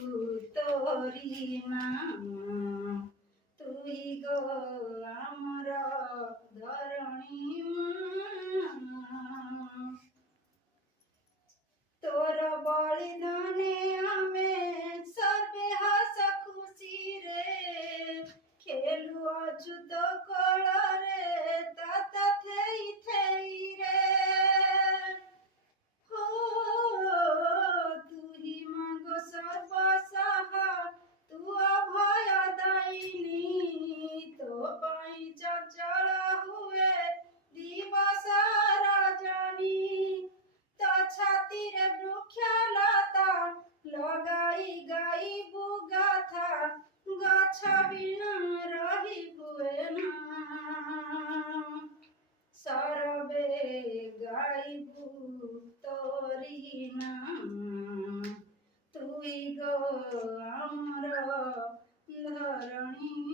तोरी माँ तुही गो आमर धरणी माँ तोर बलिदाने आमे सर्वे हस खुशी रे खेलु अजुत कल रे तात थेई थेई रे हो तुही मागो सर्वसहा तू अभय दायिनी तो पाई चंचल हुए दिवस रजनी तो छातीरे वृक्षलता लगाई गाई बुगाथा गछ बिना रही हुए ना सरबे गाइबु तोरी नाम तुई गो आमर धरणी